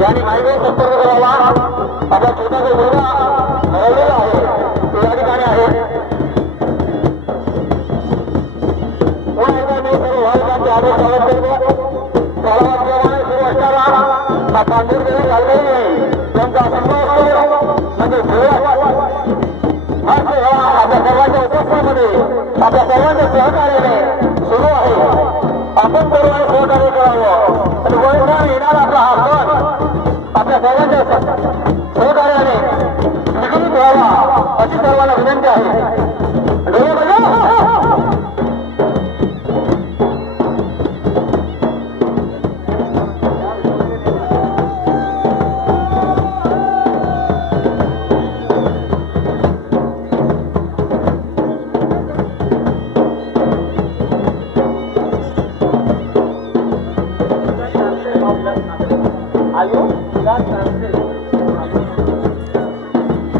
यांनी माहिती संपर्क करावा. आपला छोटासा मुलगा हरवलेला आहे, तो या ठिकाणी आहे. पुन्हा एकदा मी सर्व भाविकांचे आदेश स्वागत करतो. कालावधीप्रमाणे सुरू असणारा हा पांढर देवी झालेली नाही, त्यांचा संभव असतो म्हणजे हा सोहळा आपल्या सर्वांच्या उपस्थितीमध्ये आपल्या सर्वांच्या सहकार्याने सुरू आहे. आपण सर्वांनी सहकार्य करावं आणि वयोमान येणारा आपला हा सण आपल्या सर्वांच्या सहकार्याने विकसित व्हावा अशी सर्वांना विनंती आहे.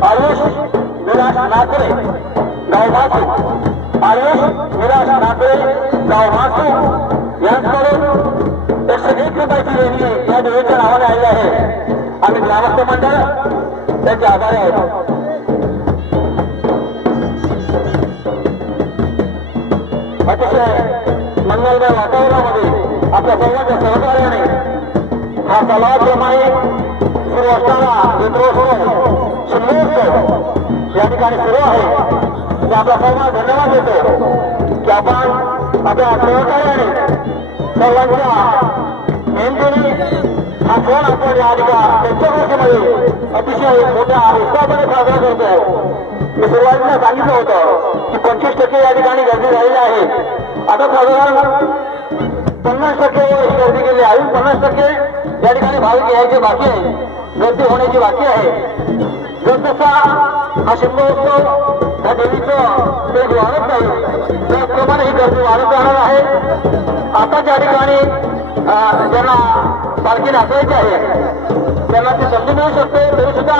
आयुष विलास नाकरे गाव भासू, आयुष विलास नाकरे गाव भासू यांच्याकडून 101 रुपयाची देणगी या देवीच्या नावाने आलेली आहे. आम्ही ग्रामस्थ मंडळ त्याचे आभारी आहोत. अतिशय मंगलमय वातावरणामध्ये आपल्या सर्वांच्या सहकार्याने हा तलावाप्रमाणे सुरू असणारा चित्रोत्सव शिमगोत्सव या ठिकाणी सुरू आहे. ते आपल्या सर्वांना धन्यवाद देतो की आपण आपल्या सहकार्याने सर्वांच्या मेहनतीने हा सण आपण या ठिकाणी पंचवर्षीमध्ये अतिशय मोठ्या उत्साहाने साजरा करतो. मी सुरुवातीला सांगितलं होतं की 25% या ठिकाणी गर्दी झालेली आहे. आता साधारण 50% ही गर्दी केली आहे. 50% या ठिकाणी भाविक यायचे बाकी आहे, गर्दी होण्याची बाकी आहे. जसजसा हा शिमगोत्सव या देवीचं वेग वाढत नाही त्याप्रमाणे ही गर्दी वाढत जाणार आहे. आता ज्या ठिकाणी ज्यांना पालखी नाचवायची आहे त्यांना ती संधी मिळू शकते, तरी सुद्धा